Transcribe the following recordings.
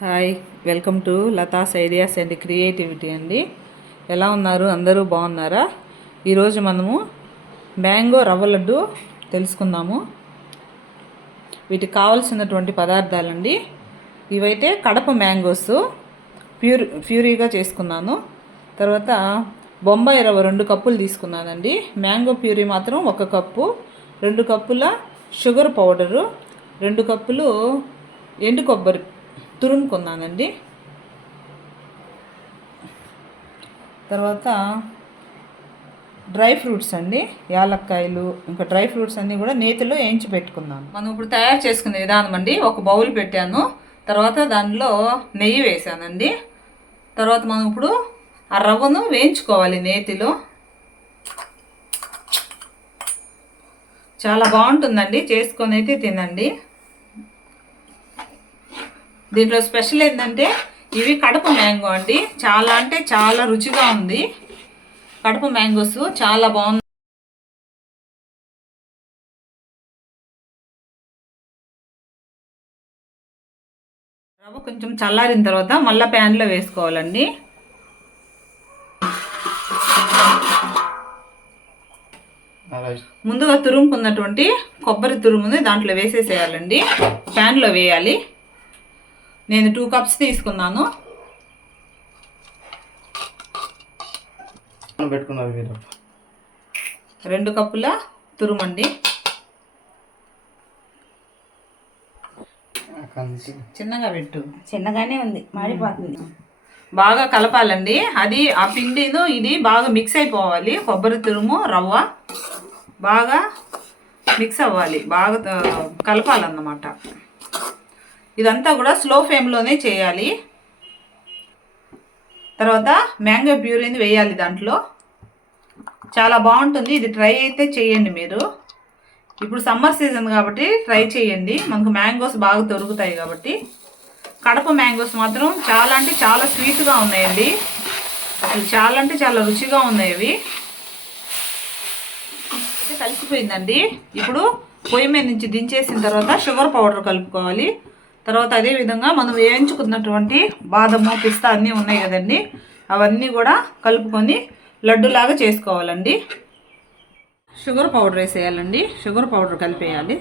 Hi welcome to Latha's ideas and creativity అండి. ఎలా ఉన్నారు? అందరూ బాగున్నారా? ఈరోజు మనము మ్యాంగో రవ్వ లడ్డు తెలుసుకుందాము. వీటికి కావాల్సినటువంటి పదార్థాలండి. ఇవైతే కడప మ్యాంగోస్ ప్యూర్ ప్యూరీగా చేసుకున్నాను. తర్వాత బొంబాయి రవ్వ రెండు కప్పులు తీసుకున్నానండి. మ్యాంగో ప్యూరీ మాత్రం ఒక కప్పు రెండు కప్పుల షుగర్ పౌడరు రెండు కప్పులు ఎండు కొబ్బరి తురుముకున్నానండి తర్వాత డ్రై ఫ్రూట్స్ అండి యాలక్కాయలు ఇంకా డ్రై ఫ్రూట్స్ అన్నీ కూడా నేతిలో వేయించి పెట్టుకున్నాను మనం ఇప్పుడు తయారు చేసుకునే విధానం అండి ఒక బౌల్ పెట్టాను. తర్వాత దానిలో నెయ్యి వేసానండి. తర్వాత మనం ఇప్పుడు ఆ రవ్వను వేయించుకోవాలి నేతిలో. చాలా బాగుంటుందండి చేసుకొని అయితే తినండి. దీంట్లో స్పెషల్ ఏంటంటే ఇవి కడప మ్యాంగో అండి. చాలా అంటే చాలా రుచిగా ఉంది. కడప మ్యాంగోస్ చాలా బాగుంది రవ్వ కొంచెం చల్లారిన తర్వాత మళ్ళీ ప్యాన్లో వేసుకోవాలండి. ముందుగా తురుముకున్నటువంటి కొబ్బరి తురుముని దాంట్లో వేసేసేయాలండి. ప్యాన్లో వేయాలి. నేను టూ కప్స్ తీసుకున్నాను. పెట్టుకున్నారు మీరు రెండు కప్పుల తురుమండి. చిన్నగా పెట్టు. చిన్నగానే ఉంది మాడిపోతుంది. బాగా కలపాలండి. అది ఆ పిండిను ఇది బాగా మిక్స్ అయిపోవాలి. కొబ్బరి తురుము రవ్వ బాగా మిక్స్ అవ్వాలి. బాగా కలపాలన్నమాట. ఇదంతా కూడా స్లో ఫ్లేమ్లోనే చేయాలి. తర్వాత మ్యాంగో ప్యూరీని వేయాలి దాంట్లో. చాలా బాగుంటుంది. ఇది ట్రై అయితే చేయండి మీరు. ఇప్పుడు సమ్మర్ సీజన్ కాబట్టి ట్రై చేయండి. మనకు మ్యాంగోస్ బాగా దొరుకుతాయి కాబట్టి. కడప మ్యాంగోస్ మాత్రం చాలా అంటే చాలా స్వీట్గా ఉన్నాయండి. అసలు చాలా అంటే చాలా రుచిగా ఉన్నాయి అవి. అయితే కలిసిపోయిందండి. ఇప్పుడు పొయ్యి మీద నుంచి దించేసిన తర్వాత షుగర్ పౌడర్ కలుపుకోవాలి. తర్వాత అదే విధంగా మనం వేయించుకున్నటువంటి బాదము పిస్తా అన్నీ ఉన్నాయి కదండి. అవన్నీ కూడా కలుపుకొని లడ్డులాగా చేసుకోవాలండి. షుగర్ పౌడర్ వేసేయాలండి. షుగర్ పౌడర్ కలిపేయాలి.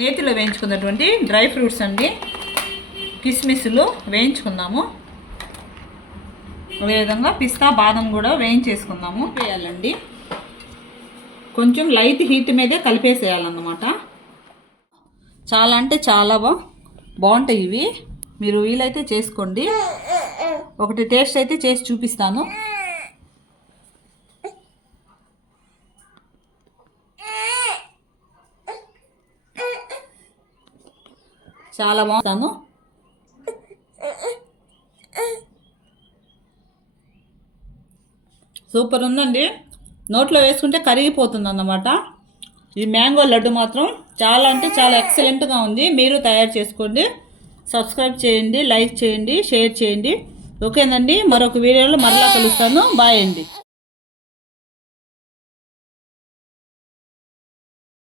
నేతిలో వేయించుకున్నటువంటి డ్రై ఫ్రూట్స్ అండి. కిస్మిస్లు అదేవిధంగా పిస్తా బాదం కూడా వేయించేసుకుందాము. వేయాలండి. కొంచెం లైట్ హీట్ మీదే కలిపేసేయాలన్నమాట. చాలా అంటే చాలా బా బాగుంటాయి ఇవి. మీరు వీలైతే చేసుకోండి. ఒకటి టేస్ట్ అయితే చేసి చూపిస్తాను. చాలా బాగుంటాను సూపర్ ఉందండి. నోట్లో వేసుకుంటే కరిగిపోతుంది అన్నమాట ఈ మ్యాంగో లడ్డు మాత్రం చాలా అంటే చాలా ఎక్సలెంట్గా ఉంది. మీరు తయారు చేసుకోండి. సబ్స్క్రైబ్ చేయండి లైక్ చేయండి షేర్ చేయండి. ఓకేనండి. మరొక వీడియోలో మరలా కలుస్తాను. బాయ్ అండి.